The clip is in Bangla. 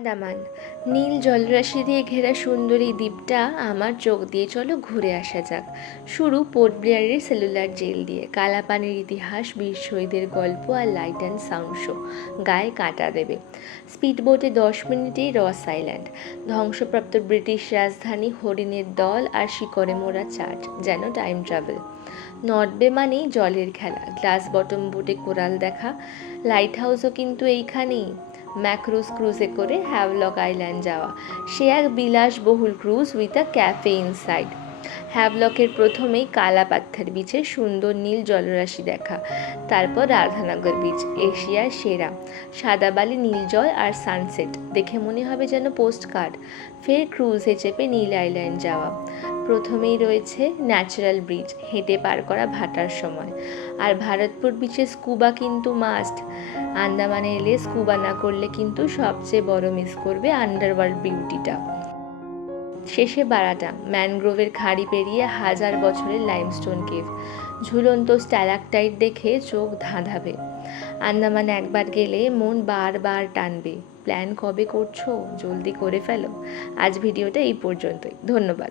আন্দামান নীল জলরাশি দিয়ে ঘেরা সুন্দর এই দ্বীপটা আমার চোখ দিয়ে চলো ঘুরে আসা যাক। শুরু পোর্ট ব্লেয়ারের সেলুলার জেল দিয়ে, কালাপানির ইতিহাস, বীর শহীদের গল্প আর লাইট অ্যান্ড সাউন্ড শো গায়ে কাঁটা দেবে। স্পিডবোটে 10 মিনিটেই রস আইল্যান্ড, ধ্বংসপ্রাপ্ত ব্রিটিশ রাজধানী, হরিণের দল আর শিকড়ে মোড়া চার্ট, যেন টাইম ট্রাভেল। নর্থ বে মানেই জলের খেলা, গ্লাস বটম বোটে কোরাল দেখা, লাইট হাউসও কিন্তু এইখানেই। ম্যাক্রোস ক্রুজে করে হ্যাভলক আইল্যান্ড যাওয়া, সে এক বিলাসবহুল cruise with a cafe inside. হ্যাভলকের প্রথমেই কালা পাথর বিচে সুন্দর নীল জলরাশি দেখা, তারপর রাধানগর বিচ, এশিয়ার সেরা, সাদা বালি, নীল জল আর সানসেট দেখে মনে হবে যেন পোস্ট কার্ড। ফের ক্রুজে চেপে নীল আইল্যান্ড যাওয়া। প্রথমেই রয়েছে ন্যাচারাল ব্রিজ, হেঁটে পার করা ভাটার সময়। আর ভারতপুর বিচে স্কুবা কিন্তু মাস্ট। আন্দামানে এলে স্কুবা না করলে কিন্তু সবচেয়ে বড় মিস করবে আন্ডারওয়ার্ল্ড বিউটিটা। শেষে বারাটাং, ম্যানগ্রোভের খাড়ি পেরিয়ে হাজার বছরের লাইমস্টোন কেভ, ঝুলন্ত স্ট্যালাকটাইট দেখে চোখ ধাঁধাবে। আন্দামান একবার গেলে মন বারবার টানবে। প্ল্যান কবে করছো? জলদি করে ফেলো। আজ ভিডিওটা এই পর্যন্তই, ধন্যবাদ।